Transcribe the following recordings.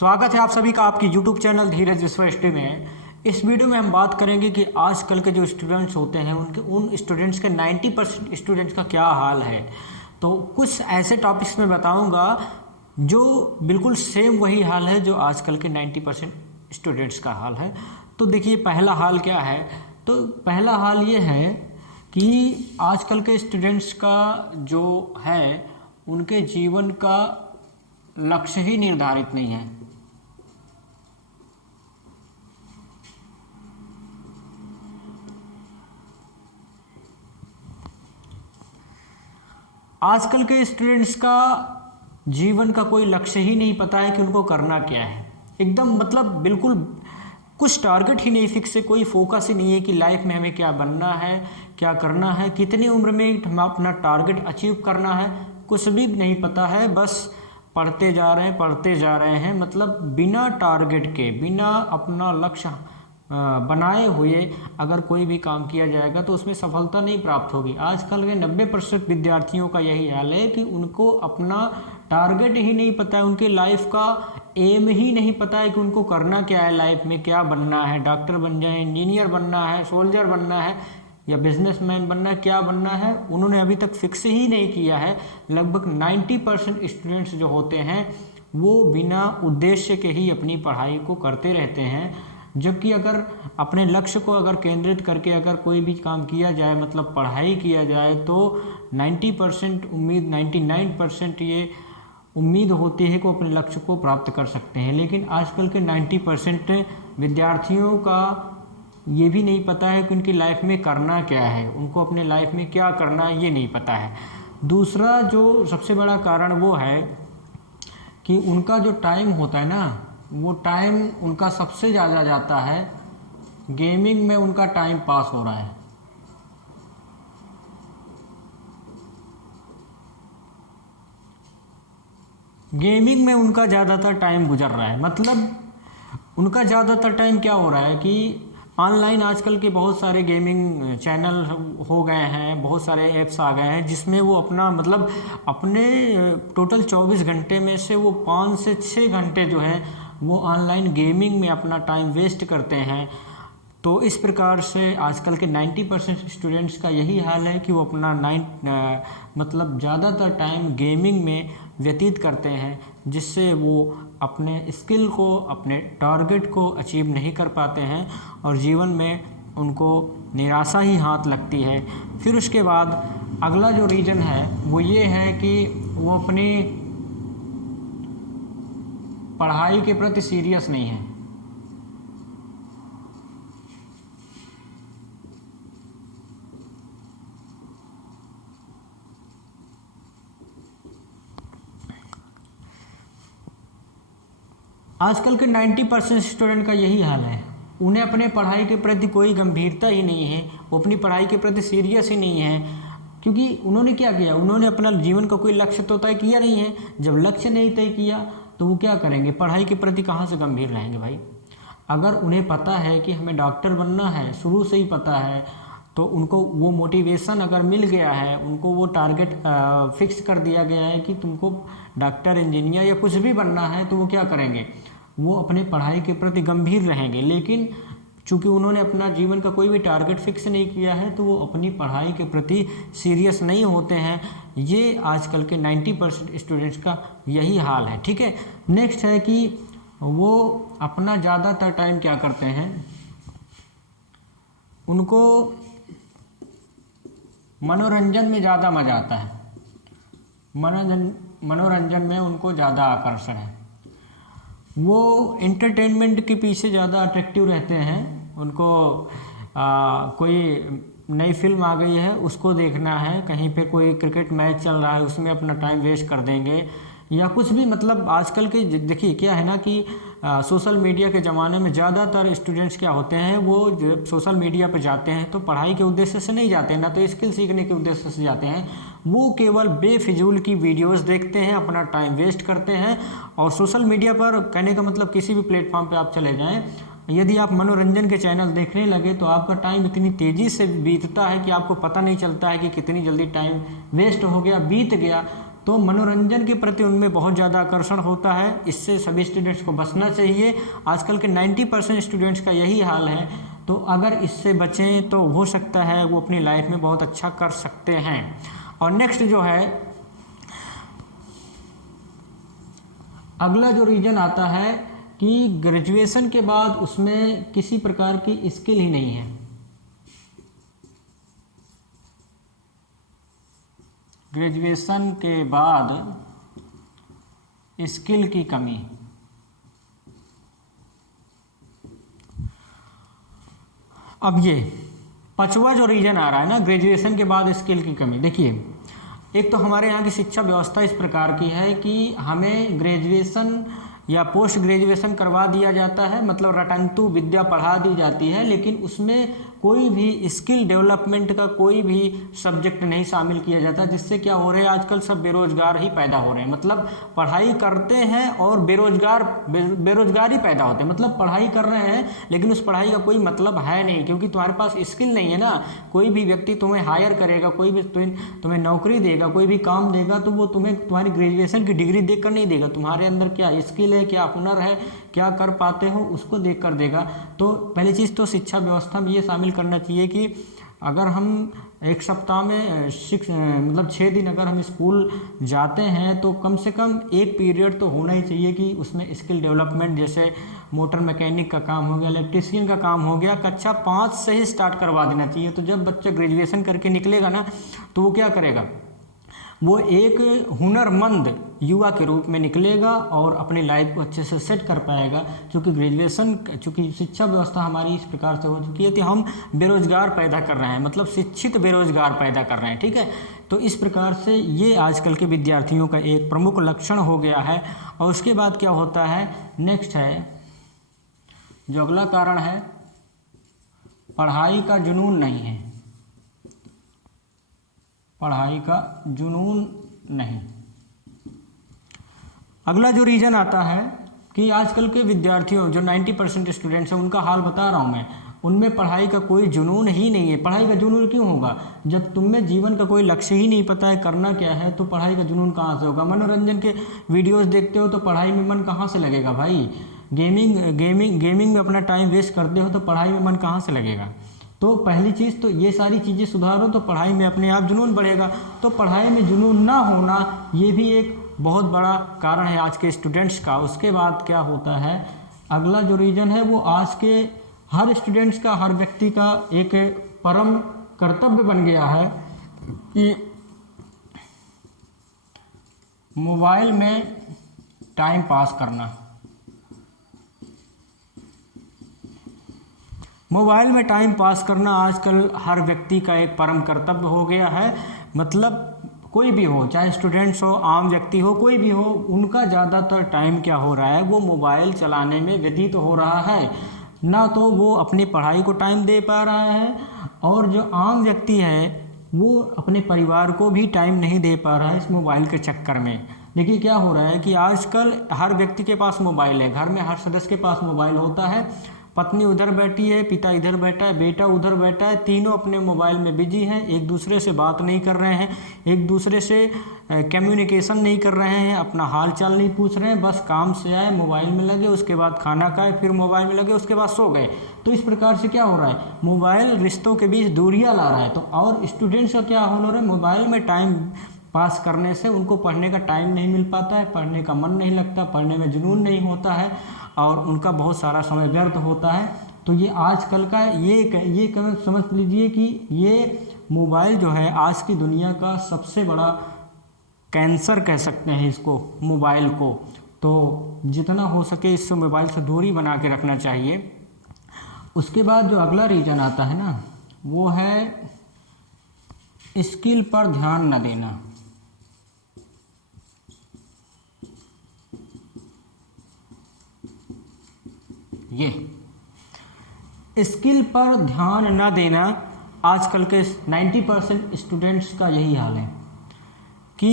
स्वागत है आप सभी का आपकी YouTube चैनल धीरज विश्व में। इस वीडियो में हम बात करेंगे कि आजकल के जो स्टूडेंट्स होते हैं उन स्टूडेंट्स के 90% स्टूडेंट्स का क्या हाल है। तो कुछ ऐसे टॉपिक्स में बताऊंगा जो बिल्कुल सेम वही हाल है जो आजकल के 90% स्टूडेंट्स का हाल है। तो देखिए पहला हाल क्या है। तो पहला हाल ये है कि आजकल के स्टूडेंट्स का जो है उनके जीवन का लक्ष्य ही निर्धारित नहीं है। आजकल के स्टूडेंट्स का जीवन का कोई लक्ष्य ही नहीं पता है कि उनको करना क्या है। एकदम मतलब बिल्कुल कुछ टारगेट ही नहीं फिक्स है, कोई फोकस ही नहीं है कि लाइफ में हमें क्या बनना है, क्या करना है, कितनी उम्र में हम अपना टारगेट अचीव करना है, कुछ भी नहीं पता है। बस पढ़ते जा रहे हैं मतलब बिना टारगेट के, बिना अपना लक्ष्य बनाए हुए अगर कोई भी काम किया जाएगा तो उसमें सफलता नहीं प्राप्त होगी। आजकल के 90% विद्यार्थियों का यही हाल है कि उनको अपना टारगेट ही नहीं पता है, उनके लाइफ का एम ही नहीं पता है कि उनको करना क्या है, लाइफ में क्या बनना है। डॉक्टर बन जाए, इंजीनियर बनना है, सोल्जर बनना है या बिजनेसमैन बनना है, क्या बनना है उन्होंने अभी तक फिक्स ही नहीं किया है। लगभग 90% स्टूडेंट्स जो होते हैं वो बिना उद्देश्य के ही अपनी पढ़ाई को करते रहते हैं। जबकि अगर अपने लक्ष्य को अगर केंद्रित करके अगर कोई भी काम किया जाए, मतलब पढ़ाई किया जाए, तो 90% उम्मीद 99% ये उम्मीद होती है कि वो अपने लक्ष्य को प्राप्त कर सकते हैं। लेकिन आजकल के 90% विद्यार्थियों का ये भी नहीं पता है कि उनकी लाइफ में करना क्या है, उनको अपने लाइफ में क्या करना है ये नहीं पता है। दूसरा जो सबसे बड़ा कारण वो है कि उनका जो टाइम होता है ना, वो टाइम उनका सबसे ज़्यादा जाता है गेमिंग में, उनका टाइम पास हो रहा है। गेमिंग में उनका ज़्यादातर टाइम गुजर रहा है। मतलब उनका ज़्यादातर टाइम क्या हो रहा है कि ऑनलाइन आजकल के बहुत सारे गेमिंग चैनल हो गए हैं, बहुत सारे ऐप्स आ गए हैं जिसमें वो अपना मतलब अपने टोटल 24 घंटे में से वो 5 से 6 घंटे जो है वो ऑनलाइन गेमिंग में अपना टाइम वेस्ट करते हैं। तो इस प्रकार से आजकल के 90% स्टूडेंट्स का यही हाल है कि वो अपना मतलब ज़्यादातर टाइम गेमिंग में व्यतीत करते हैं, जिससे वो अपने स्किल को, अपने टारगेट को अचीव नहीं कर पाते हैं और जीवन में उनको निराशा ही हाथ लगती है। फिर उसके बाद अगला जो रीज़न है वो ये है कि वो अपनी पढ़ाई के प्रति सीरियस नहीं है। आजकल के 90% स्टूडेंट का यही हाल है, उन्हें अपने पढ़ाई के प्रति कोई गंभीरता ही नहीं है, वो अपनी पढ़ाई के प्रति सीरियस ही नहीं है। क्योंकि उन्होंने क्या किया, उन्होंने अपना जीवन का कोई लक्ष्य तो तय किया नहीं है। जब लक्ष्य नहीं तय किया तो वो क्या करेंगे, पढ़ाई के प्रति कहाँ से गंभीर रहेंगे भाई। अगर उन्हें पता है कि हमें डॉक्टर बनना है, शुरू से ही पता है, तो उनको वो मोटिवेशन अगर मिल गया है, उनको वो टारगेट फिक्स कर दिया गया है कि तुमको डॉक्टर, इंजीनियर या कुछ भी बनना है, तो वो क्या करेंगे, वो अपने पढ़ाई के प्रति गंभीर रहेंगे। लेकिन चूँकि उन्होंने अपना जीवन का कोई भी टारगेट फिक्स नहीं किया है तो वो अपनी पढ़ाई के प्रति सीरियस नहीं होते हैं। ये आजकल के 90% स्टूडेंट्स का यही हाल है। ठीक है, नेक्स्ट है कि वो अपना ज़्यादातर टाइम क्या करते हैं, उनको मनोरंजन में ज़्यादा मज़ा आता है। मनोरंजन में उनको ज़्यादा आकर्षण है, वो इंटरटेनमेंट के पीछे ज़्यादा अट्रैक्टिव रहते हैं। उनको कोई नई फिल्म आ गई है उसको देखना है, कहीं पे कोई क्रिकेट मैच चल रहा है उसमें अपना टाइम वेस्ट कर देंगे, या कुछ भी। मतलब आजकल के देखिए क्या है ना कि सोशल मीडिया के ज़माने में ज़्यादातर स्टूडेंट्स क्या होते हैं, वो जब सोशल मीडिया पर जाते हैं तो पढ़ाई के उद्देश्य से नहीं जाते हैं, ना तो स्किल सीखने के उद्देश्य से जाते हैं। वो केवल बेफिजूल की वीडियोस देखते हैं, अपना टाइम वेस्ट करते हैं। और सोशल मीडिया पर, कहने का मतलब किसी भी प्लेटफॉर्म पर आप चले जाएँ, यदि आप मनोरंजन के चैनल देखने लगे तो आपका टाइम इतनी तेज़ी से बीतता है कि आपको पता नहीं चलता है कि कितनी जल्दी टाइम वेस्ट हो गया, बीत गया। तो मनोरंजन के प्रति उनमें बहुत ज़्यादा आकर्षण होता है। इससे सभी स्टूडेंट्स को बचना चाहिए। आजकल के 90% स्टूडेंट्स का यही हाल है। तो अगर इससे बचें तो हो सकता है वो अपनी लाइफ में बहुत अच्छा कर सकते हैं। और नेक्स्ट जो है, अगला जो रीजन आता है कि ग्रेजुएशन के बाद उसमें किसी प्रकार की स्किल ही नहीं है। ग्रेजुएशन के बाद स्किल की कमी। अब ये 5वां जो रीजन आ रहा है ना, ग्रेजुएशन के बाद स्किल की कमी। देखिए, एक तो हमारे यहाँ की शिक्षा व्यवस्था इस प्रकार की है कि हमें ग्रेजुएशन या पोस्ट ग्रेजुएशन करवा दिया जाता है, मतलब रटंतु विद्या पढ़ा दी जाती है, लेकिन उसमें कोई भी स्किल डेवलपमेंट का कोई भी सब्जेक्ट नहीं शामिल किया जाता, जिससे क्या हो रहा है, आजकल सब बेरोजगार ही पैदा हो रहे हैं। मतलब पढ़ाई करते हैं और बेरोजगार ही पैदा होते हैं। मतलब पढ़ाई कर रहे हैं लेकिन उस पढ़ाई का कोई मतलब है नहीं, क्योंकि तुम्हारे पास स्किल नहीं है ना। कोई भी व्यक्ति तुम्हें हायर करेगा, कोई भी तुम्हें नौकरी देगा, कोई भी काम देगा, तो वो तुम्हें तुम्हारी ग्रेजुएशन की डिग्री देख कर नहीं देगा, तुम्हारे अंदर क्या स्किल है, क्या हुनर है, क्या कर पाते हो, उसको देख कर देगा। तो पहली चीज़ तो शिक्षा व्यवस्था में ये शामिल करना चाहिए कि अगर हम एक सप्ताह में 6 दिन अगर हम स्कूल जाते हैं तो कम से कम एक पीरियड तो होना ही चाहिए कि उसमें स्किल डेवलपमेंट, जैसे मोटर मैकेनिक का काम हो गया, इलेक्ट्रीशियन का काम हो गया, कक्षा 5 से ही स्टार्ट करवा देना चाहिए। तो जब बच्चा ग्रेजुएशन करके निकलेगा ना, तो वो क्या करेगा, वो एक हुनरमंद युवा के रूप में निकलेगा और अपनी लाइफ को अच्छे से सेट कर पाएगा। चूँकि शिक्षा व्यवस्था हमारी इस प्रकार से हो चुकी है कि हम बेरोजगार पैदा कर रहे हैं, मतलब शिक्षित बेरोजगार पैदा कर रहे हैं, ठीक है। तो इस प्रकार से ये आजकल के विद्यार्थियों का एक प्रमुख लक्षण हो गया है। और उसके बाद क्या होता है, नेक्स्ट है जो अगला कारण है, पढ़ाई का जुनून नहीं है। पढ़ाई का जुनून नहीं। अगला जो रीज़न आता है कि आजकल के विद्यार्थियों, जो 90% स्टूडेंट्स हैं, उनका हाल बता रहा हूँ मैं, उनमें पढ़ाई का कोई जुनून ही नहीं है। पढ़ाई का जुनून क्यों होगा, जब तुम में जीवन का कोई लक्ष्य ही नहीं पता है करना क्या है, तो पढ़ाई का जुनून कहाँ से होगा। मनोरंजन के वीडियोस देखते हो तो पढ़ाई में मन कहाँ से लगेगा भाई। गेमिंग में अपना टाइम वेस्ट करते हो तो पढ़ाई में मन कहाँ से लगेगा। तो पहली चीज़ तो ये सारी चीज़ें सुधारो तो पढ़ाई में अपने आप जुनून बढ़ेगा। तो पढ़ाई में जुनून ना होना ये भी एक बहुत बड़ा कारण है आज के स्टूडेंट्स का। उसके बाद क्या होता है, अगला जो रीज़न है वो आज के हर स्टूडेंट्स का, हर व्यक्ति का एक परम कर्तव्य बन गया है कि मोबाइल में टाइम पास करना। मोबाइल में टाइम पास करना आजकल हर व्यक्ति का एक परम कर्तव्य हो गया है। मतलब कोई भी हो, चाहे स्टूडेंट्स हो, आम व्यक्ति हो, कोई भी हो, उनका ज़्यादातर टाइम क्या हो रहा है, वो मोबाइल चलाने में व्यतीत हो रहा है। ना तो वो अपनी पढ़ाई को टाइम दे पा रहा है, और जो आम व्यक्ति है वो अपने परिवार को भी टाइम नहीं दे पा रहा है इस मोबाइल के चक्कर में। देखिए क्या हो रहा है कि आजकल हर व्यक्ति के पास मोबाइल है, घर में हर सदस्य के पास मोबाइल होता है। पत्नी उधर बैठी है, पिता इधर बैठा है, बेटा उधर बैठा है, तीनों अपने मोबाइल में बिजी हैं, एक दूसरे से बात नहीं कर रहे हैं, एक दूसरे से कम्युनिकेशन नहीं कर रहे हैं, अपना हाल चाल नहीं पूछ रहे हैं, बस काम से आए मोबाइल में लगे, उसके बाद खाना खाए, फिर मोबाइल में लगे, उसके बाद सो गए। तो इस प्रकार से क्या हो रहा है, मोबाइल रिश्तों के बीच दूरियां ला रहा है। तो और स्टूडेंट्स का क्या हो रहा है, मोबाइल में टाइम पास करने से उनको पढ़ने का टाइम नहीं मिल पाता है, पढ़ने का मन नहीं लगता, पढ़ने में जुनून नहीं होता है, और उनका बहुत सारा समय व्यर्थ होता है। तो ये आजकल का ये समझ लीजिए कि ये मोबाइल जो है आज की दुनिया का सबसे बड़ा कैंसर कह सकते हैं इसको, मोबाइल को। तो जितना हो सके इससे मोबाइल से दूरी बना के रखना चाहिए। उसके बाद जो अगला रीजन आता है ना, वो है स्किल पर ध्यान न देना। ये स्किल पर ध्यान न देना आजकल के 90% स्टूडेंट्स का यही हाल है कि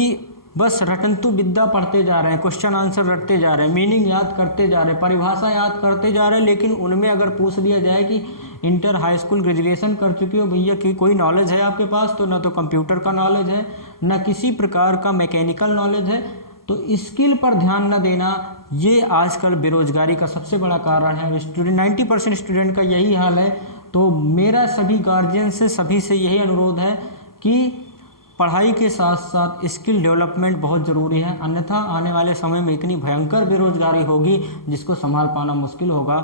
बस रटंतु विद्या पढ़ते जा रहे हैं, क्वेश्चन आंसर रटते जा रहे हैं, मीनिंग याद करते जा रहे हैं, परिभाषा याद करते जा रहे हैं, लेकिन उनमें अगर पूछ दिया जाए कि इंटर, हाई स्कूल, ग्रेजुएशन कर चुके हो भैया कि कोई नॉलेज है आपके पास, तो ना तो कंप्यूटर का नॉलेज है, ना किसी प्रकार का मैकेनिकल नॉलेज है, तो स्किल पर ध्यान न देना ये आजकल बेरोजगारी का सबसे बड़ा कारण है। स्टूडेंट 90% स्टूडेंट का यही हाल है। तो मेरा सभी गार्जियन से, सभी से यही अनुरोध है कि पढ़ाई के साथ साथ स्किल डेवलपमेंट बहुत ज़रूरी है, अन्यथा आने वाले समय में इतनी भयंकर बेरोजगारी होगी जिसको संभाल पाना मुश्किल होगा।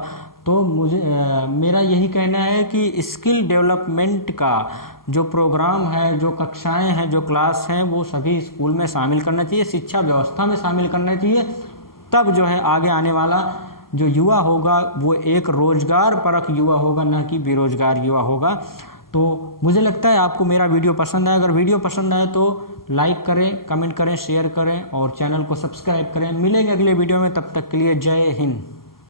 तो मुझे मेरा यही कहना है कि स्किल डेवलपमेंट का जो प्रोग्राम है, जो कक्षाएं हैं, जो क्लास हैं, वो सभी स्कूल में शामिल करना चाहिए, शिक्षा व्यवस्था में शामिल करना चाहिए। तब जो है आगे आने वाला जो युवा होगा वो एक रोजगार परख युवा होगा, न कि बेरोजगार युवा होगा। तो मुझे लगता है आपको मेरा वीडियो पसंद आया। अगर वीडियो पसंद आए तो लाइक करें, कमेंट करें, शेयर करें और चैनल को सब्सक्राइब करें। मिलेंगे अगले वीडियो में, तब तक के लिए जय हिंद।